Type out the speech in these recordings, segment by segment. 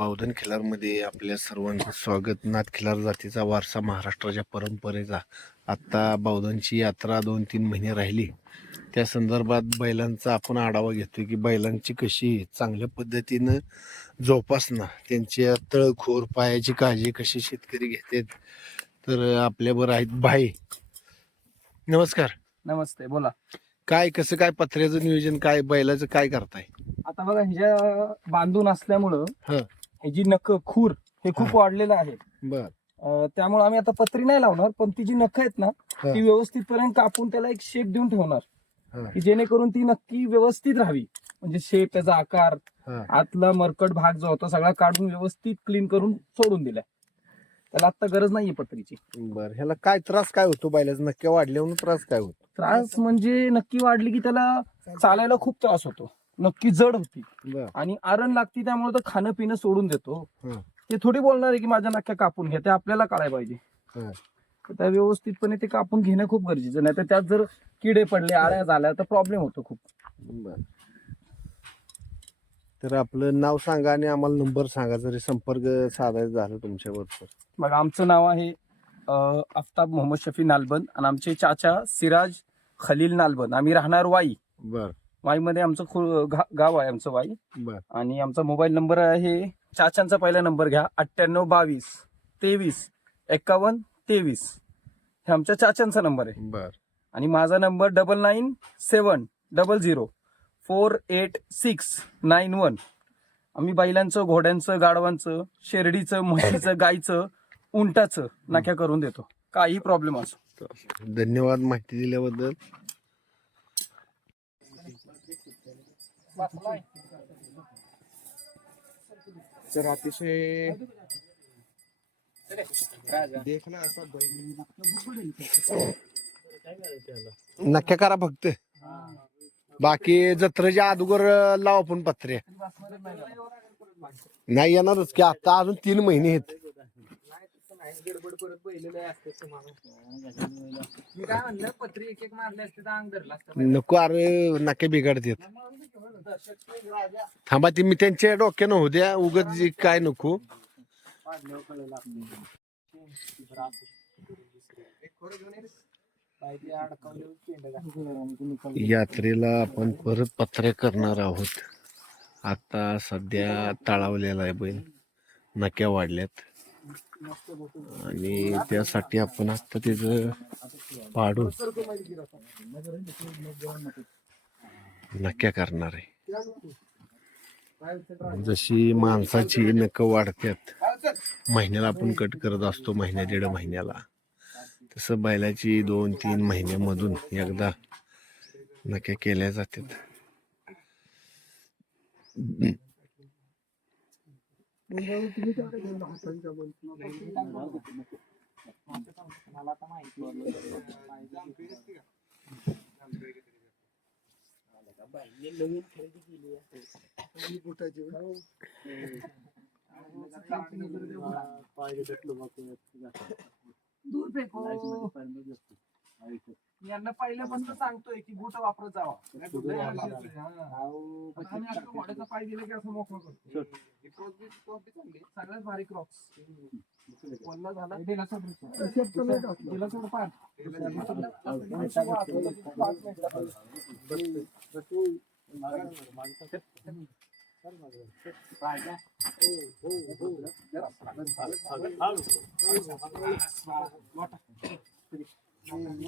बावधन खिलारमध्ये आपल्या सर्वांचं स्वागत. नाथ खिलार जातीचा वारसा महाराष्ट्राच्या परंपरेचा. आत्ता बावधनची यात्रा दोन तीन महिने राहिली. त्या संदर्भात बैलांचा आपण आढावा घेतोय की बैलांची कशी चांगल्या पद्धतीनं जोपासना त्यांच्या तळखोर पायाची काळजी कशी शेतकरी घेतात तर आपल्याबरोबर आहेत भाई. नमस्कार. नमस्ते बोला. काय कसं काय पत्र्याचं नियोजन काय बैलाचं काय करताय? आता बघा ह्याच्या बांधून असल्यामुळं हं. ह्याची नख खूर हे खूप. वाढलेलं आहे बर त्यामुळे आम्ही आता पत्री नाही लावणार पण ती जी नख आहेत ना. ती व्यवस्थितपर्यंत कापून त्याला एक शेप देऊन ठेवणार. की जेणेकरून ती नक्की व्यवस्थित राहावी म्हणजे शेप त्याचा आकार. आतला मरकट भाग जो होता सगळा काढून व्यवस्थित क्लीन करून सोडून दिलाय त्याला आता गरज नाहीये पत्रीची बर ह्याला काय त्रास काय होतो बैलाचा नक्की वाढल्यावर त्रास काय होतो त्रास म्हणजे नक्की वाढली की त्याला चालायला खूप त्रास होतो नक्की जड होती. आणि आरण लागती त्यामुळे तो खाणं पिणं सोडून देतो. ते थोडी बोलणार आहे की माझ्या नक्क्या कापून घ्या ते आपल्याला कळायला पाहिजे. त्या व्यवस्थितपणे ते कापून घेणं खूप गरजेचं नाही तर त्यात जर किडे पडले आळ्या झाल्या तर प्रॉब्लेम होतो खूप. तर आपलं नाव सांगा आणि आम्हाला नंबर सांगा जरी संपर्क साधायचा झाला तुमच्याबरोबर. मग आमचं नाव आहे आफताब मोहम्मद शफी नालबंद आणि आमचे चाचा सिराज खलील नालबंद आम्ही राहणार वाई. बर. वाईमध्ये आमचं खू- गा- गाव आहे आमचं वाई. बर. आणि आमचा मोबाईल नंबर आहे चाचांचा पहिला नंबर घ्या अठ्ठ्याण्णव बावीस तेवीस एकावन्न तेवीस. हे आमच्या चाचांचा नंबर आहे. बर. आणि माझा number double nine seven double zero four eight six nine one. आम्ही बैलांचं घोड्यांचं गाढवांचं शेरडीचं म्हशीचं गाईचं उंटाचं नाक्या करून देतो. काही प्रॉब्लेम असो. धन्यवाद माहिती दिल्याबद्दल. तर अतिशय देखना असा नक्की करा फक्त. बाकी जत्रेच्या अगोदर लाव आपण पत्रे. नाही येणारच की आता अजून तीन महिने आहेत. गडबड परत पहिलेले असते मी काय म्हणलं पत्री एक एक मारले असते तर अंग धरला असता नको अरे नक्की बिघडतात थांबा ती मी त्यांच्या डोक्यानं होऊ द्या उगत जी काय नको. यात्रेला आपण परत पत्रे करणार आहोत. आता सध्या तळावलेला आहे बैल. नक्या वाढल्यात. आणि त्यासाठी आपण आता त्याच पाडून नक्या करणार आहे. जशी माणसाची नक वाढतात महिन्याला आपण कट करत असतो महिन्या दीड महिन्याला. तसं बैलाची दोन तीन महिन्यामधून एकदा नक्या केल्या जातात. दूर फेको मी यांना पहिल्यापासून सांगतोय की बूट वापरत जावा. घोड्याचा पाय दिला की असं मोकळं करतो. सगळ्यात भारी क्रॉक्स वल्ला झाला. दिला सोड पाच नाही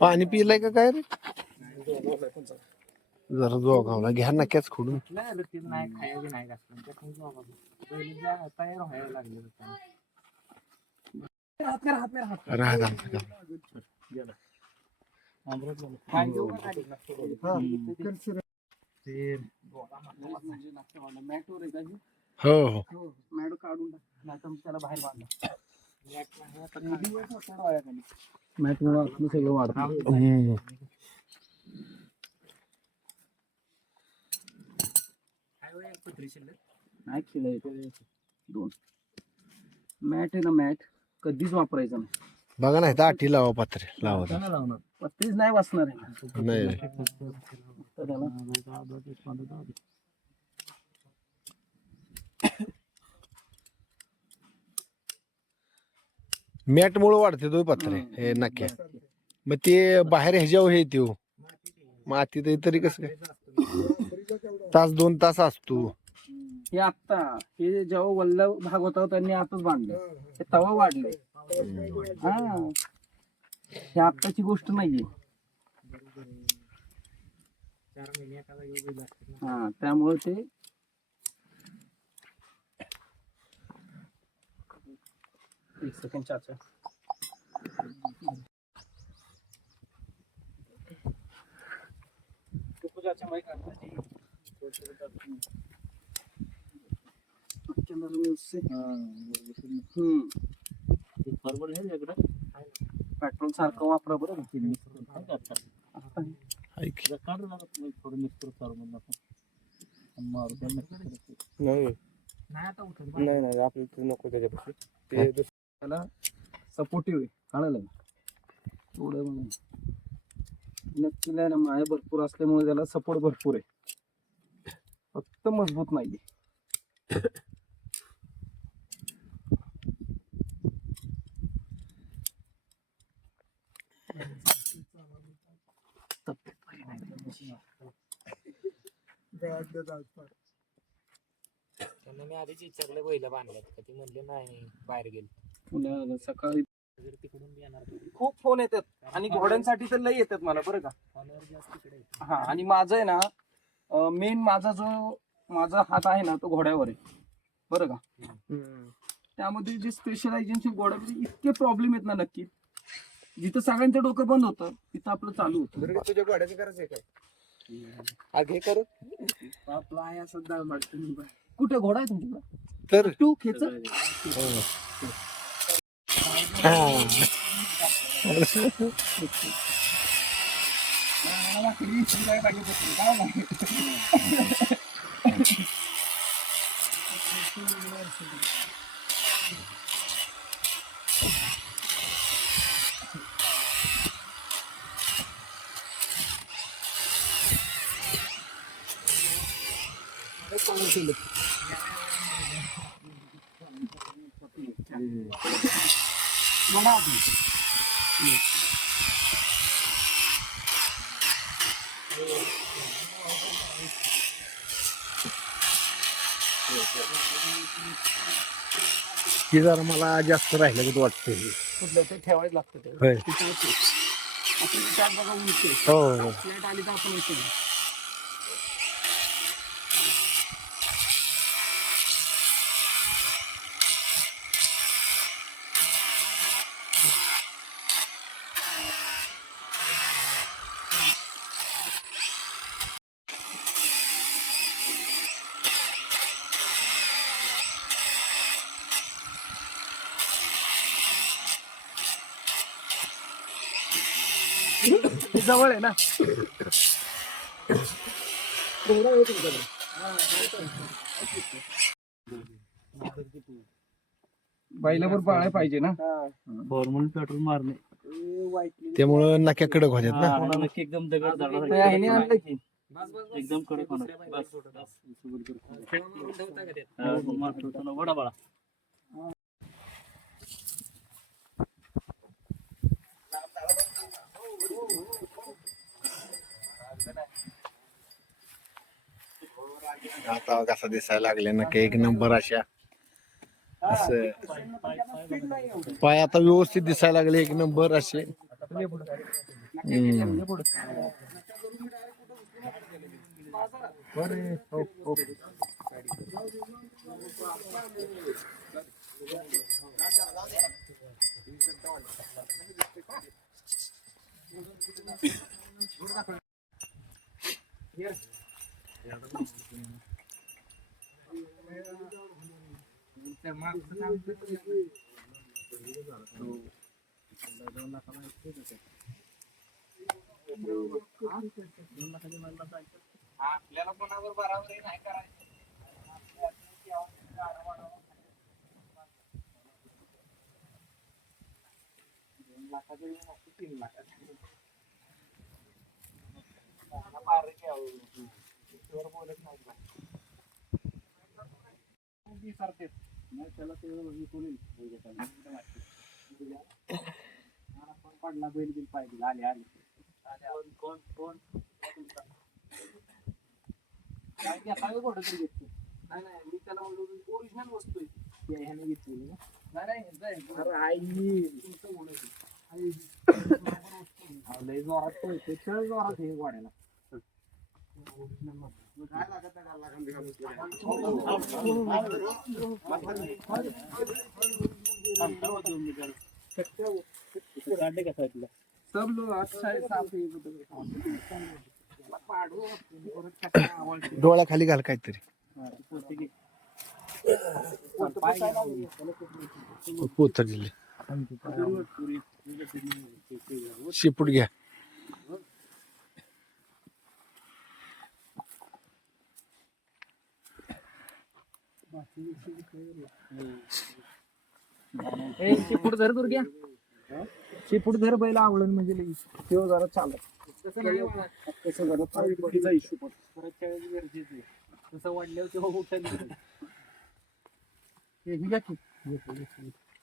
पाणी पिलंय का काय जरा जोगावला घ्या नक्याच खोडून. नाही रतीत नाही खायला नाही घातलं. त्यातून जाऊ पहिले जा तयार व्हायला लागले हो हो काढून त्याला बाहेर बांधा मॅट सगळं वाढतं नाही खेळ दोन मॅट आहे ना मॅट. कधीच वापरायचं नाही. बघा नाही तर आठी लावा पात्रे लावा पत्तीच नाही वाचणार आहे. नाही. तर त्याला मॅट मुळे वाढते तो पत्रे हे नक्की. मग ते बाहेर ह्याच्यावर हे येते माती तरी कसं काय? तास दोन तास असतो. हे आत्ता हे जेव्हा वल्ल भाग होता त्यांनी आताच बांधलं हे तवा वाढले. हा. हे आत्ताची गोष्ट नाहीये. हा त्यामुळे ते एक सेकंड चाचा. उससे हम्म पेट्रोल सारखं वापरा बरं. नाही. नाही नाही नाही आपण ते नको त्याच्यापाशी. ते त्याला सपोर्टिव्ह आहे कळलं एवढं म्हणून. नक्कीला ना माया भरपूर असल्यामुळे त्याला सपोर्ट भरपूर आहे. फक्त मजबूत नाही त्यांना मी आधीच विचारलं बैल बांधल्यात का? ती म्हणले नाही बाहेर गेले. पुन्हा सकाळी जर तिकडून बी येणार खूप फोन येतात. आणि घोड्यांसाठी तर लई येतात मला बरं का? फॉलोअर जास्त तिकडे आहेत. हा आणि माझं आहे ना मेन माझा जो माझा हात आहे ना तो घोड्यावर आहे. बरं का? हम्म. त्यामध्ये जे स्पेशलायझेशन घोड्यामध्ये इतके प्रॉब्लेम आहेत ना नक्की. जिथं सगळ्यांचं डोकं बंद होतं तिथं आपलं चालू होतं. तुझ्या घोड्याचं करायचं काय? आगे करू. आपला मारतो कुठे घोडा आहे तुमच्याकडे? तर. तू खेच. ही जरा मला जास्त राहिलं की वाटतं हे. कुठलं ते ठेवायला लागतं ते होय तिथं ते. आपण ते त्यात बघा उंच आहे. हो हो. जवळ आहे ना. बैलावर पाळाय पाहिजे ना. हॉर्मोन पेट्रोल मारणे. त्यामुळं नाक्या कडक होत्यात ना. नक्की एकदम दगड आणलं की. एकदम कडक होणार. दुसऱ्या बस बैलाला सोडत बस. असं. खेळ मारून ठेवता का त्यात? हा, मारतो त्याला वडा बाळा आता कसा दिसायला लागले ना की एक नंबर अशा. असं. पाय आता व्यवस्थित दिसायला लागले एक नंबर असे. हम्म. त्या मागचं काम तर केलं. आपल्याला कोणावर बोलत नाही करायचं त्याला ते विकून पण पडला बैल बिल पाहिजे आले आले कोण कोण कोण काय घेता कुठं तरी घेतलं नाही नाही मी त्याला म्हणलो ओरिजिनल वस्तू आहे ह्याने घेतलेली ना नाही नाही आई तुमचं म्हणून लय जोरात पळतोय. चल जोरात हे वाढायला Original मध्ये. सब लोग अच्छा है साफ है डोळ्याखाली घाल काहीतरी पोतर दिले शिपूट घ्या. ए शिपूट धर दुर्ग्या. शिपूट धर बैल आवडून म्हणजे. त्यो जरा चालत. तसं जरा गरजेचं तसं वाढल्यावर तेव्हा घ्या की.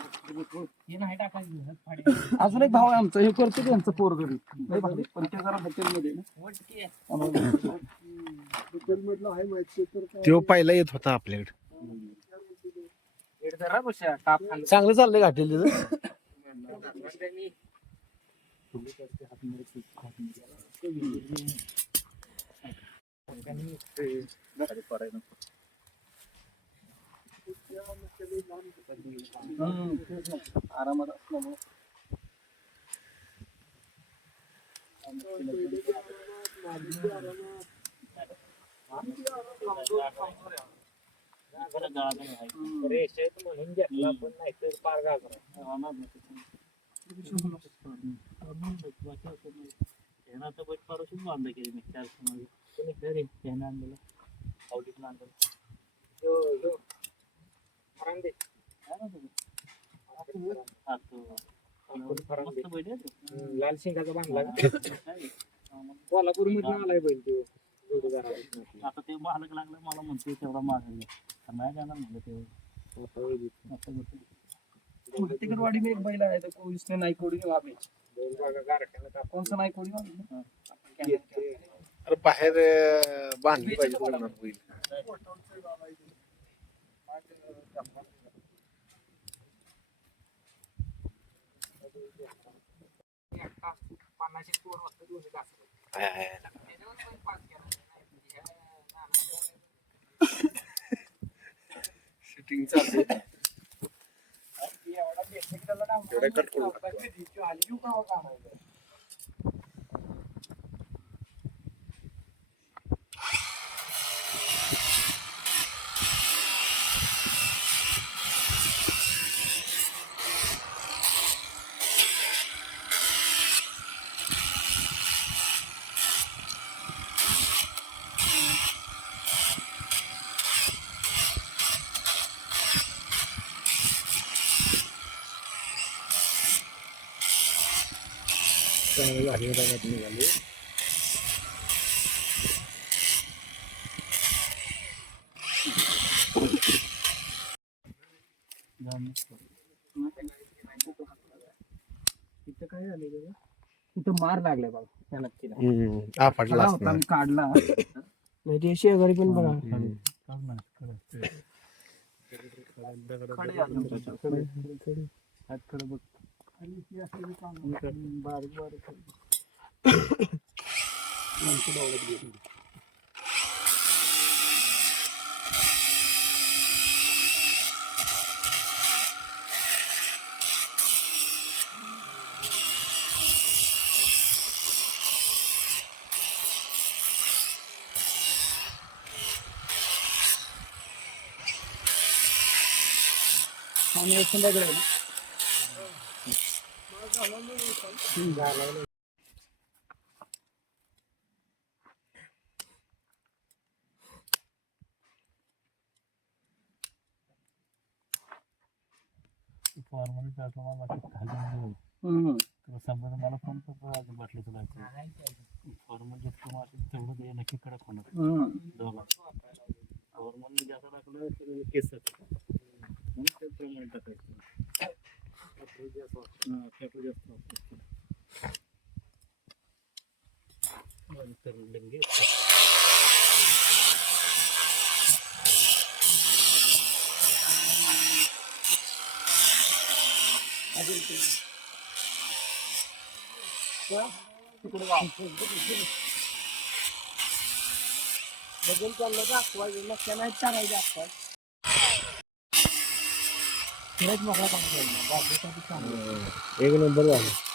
हे नाही टाकायचं हात फाडी. अजून एक भाव आहे आमचा हे करतो त्यांचं पोर घरी. पण ते जरा हॉटेलमध्ये हॉटेलमधलं आहे माहिती तर तो पहिला येत होता आपल्याकडे चांगलं चाललंय घाटेल तिथं आरामात असल्यामुळे जरा म्हणून घेतला पण नाही तर पार गाजरा तर नाही पार असून असं केली मी चार समाज कोणी घरी ह्यानं आणलेलं. आवडीतून आणलेलं. लाल शिंगाचा बांधला कोल्हापूर मधून आलाय बैल तो आता ते मालक लागला मला म्हणतोय तेवढा महाग नाही जाणार म्हणलं ते असं तिकडवाडी में एक बैल आहे तर कोई इसने नाही कोडी वाबे पे बैल बघा कौन सा नाही कोडी वहाँ अरे बाहेर बांधली पाहिजे शूटिंग चालू एवढा basic त्याला डाव- एवढा cut करून डावता कधी? तो हलगी का हो काढायचा? चांगलं झाली रगात निघाली इथं काय झालं इथं मार लागलाय बघा त्या नक्कीला. हा आला होता. मी काढला म्हणजे शेजारी पण बघा. खडे अजून त्याच्यावर. हात खडे बघ बारीक बारीक मनसे डॉलर സമയത്തിന്റെ കളയാണ് संध्याकाळी फॉर्मल मला खाली हम्म. तुला समजा मला फोन करतो अजून बाटली तुला फॉर्मल जितकं मारतील तेवढं ते नक्की कडक होणार. दोघा फॉर्मल जास्त टाकलं तर केस म्हणून ते प्रमाणे टाकायचं. हा, फेटू बदल चाललं दाखवायचं लक्ष नाही चालायचं आपण खरंच मोकळा काम एक नंबर झाला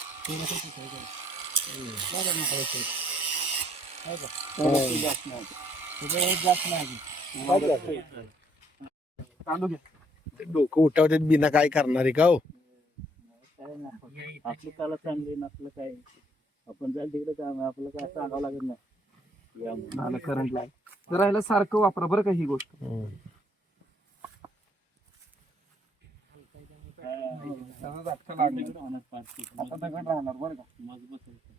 आहे डोकं उठावते बिना काय करणारे का हो? काय नाही आपली कला चांगली आहे ना आपलं काय? आपण जाईल तिकडे काम आहे आपलं काय सांगावं लागत नाही. करंट लाईन राहिलं सारखं वापरा बरं का ही गोष्ट. त्याचा झटका लागला. तिकडे होणार पाच फूट. आता दगड राहणार बरं का मजबूत होतं.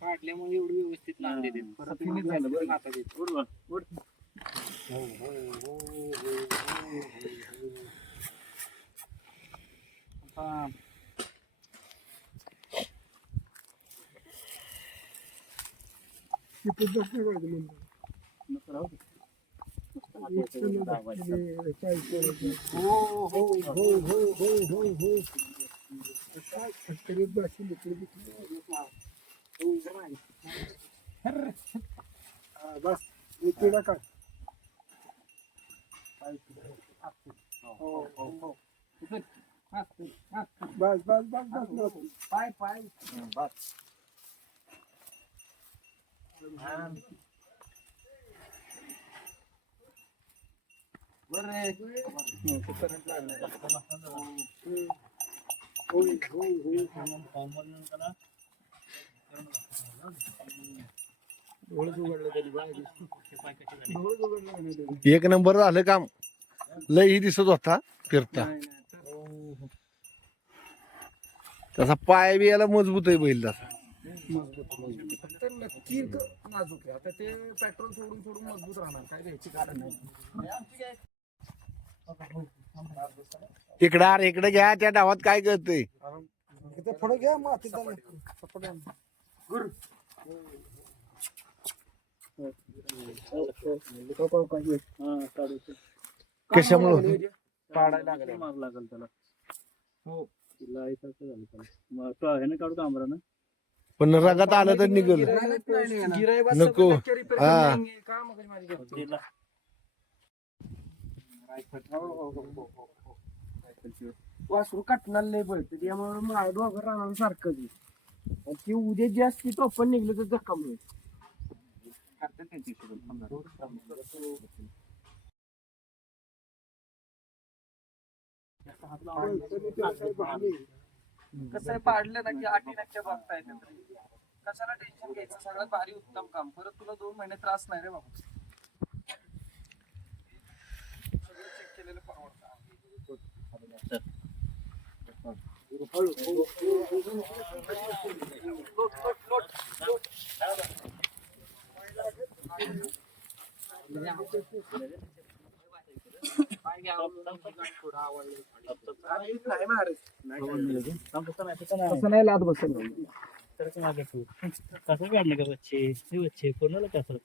काढल्यामुळे एवढं व्यवस्थित लागले ते परत फिनिश झालं बरं का आता ते. आता नको राहू दे. नुसतं हाताचं दाबायचं. पाय पाय Common त्याला ते पाय कसे झाले? एक नंबर झालं काम. लय दिसत होता फिरता. तसा पाय बी याला मजबूत आहे बैल तसा. नक्की नाजूक आहे आता ते पेट्रोल सोडून सोडून मजबूत राहणार काय घ्यायची कारण नाही इकडं अरे इकडे घ्या त्या डावात काय करतोय पुढे घ्या माती हा, काढायचं. कशामुळं? मार लागेल. त्याला? हो. मग काढू ना पण रगात आलं तर निघल. नको. हा. वासरू काटणार लय पण त्यामुळे माझ्या डोगर राहणार सारखं ते. आणि ती उद्या जास्त पण निघलं तर धक्का मिळेल कसं आहे पाडलं ना की आठी नक्की बघता येते कशाला टेन्शन घ्यायचं? सगळ्यात भारी उत्तम काम. परत तुला दोन महिने त्रास नाही रे बाबा. परवडतं. नाही मारत. तसं नाही लाद बसेल कसं काढलं का बच्चे हे बच्चे कोणाला कसं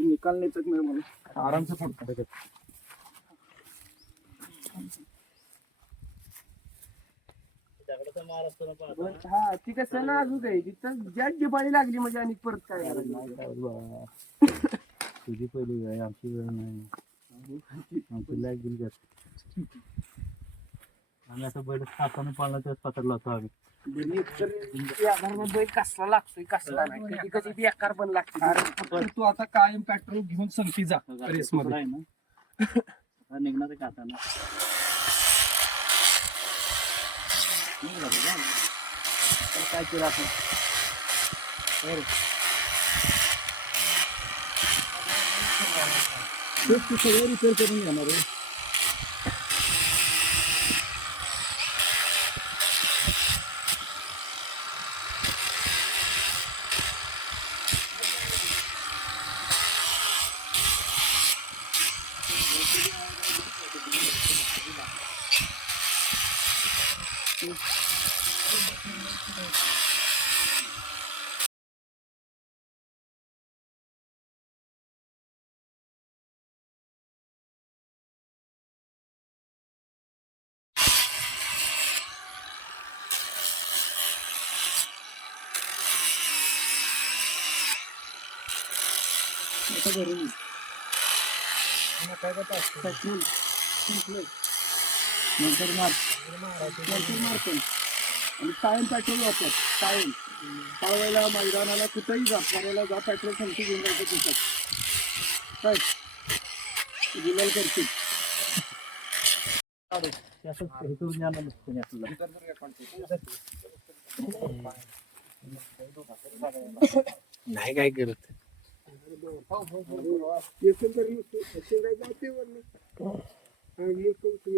निकाल नाही दगडाचा मार असतो ना पाहतो बरं, हा ती कसं ना अजून काही तिथं ज्या जिबाळी लागली म्हणजे आणि परत काय करायचं? तुझी पहिली वेळ आमची वेळ नाही. आमची लाइट आम्ही असं बैल हाताने पाळला तर पकडला होता आम्ही. बैल कसला लागतोय कसला नाही कधी कधी बेकार पण लागते तू आता कायम पॅट्रोल घेऊन संगती जा रेस मध्ये निघणार आहे का आता काय केलं आपण सगळं रिपेअर करून घेणार आहे. आता घरी संपलंय. नंतर मार. नंतर मारतो आणि कायम पेट्रोल वापर. कायम पाळवायला मैदानाला कुठंही जा. मारायला जा पेट्रोल संपती घेऊन जायचं तिथं काय गुलाल करतील त्याचं हे करून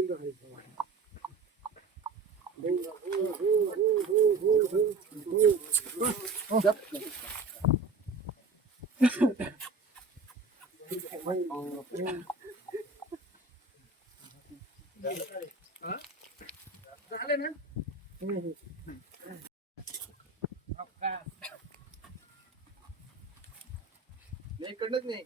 जाणार नसतं नाही आपल्याला नाही काय नाही इकडनंच नाही.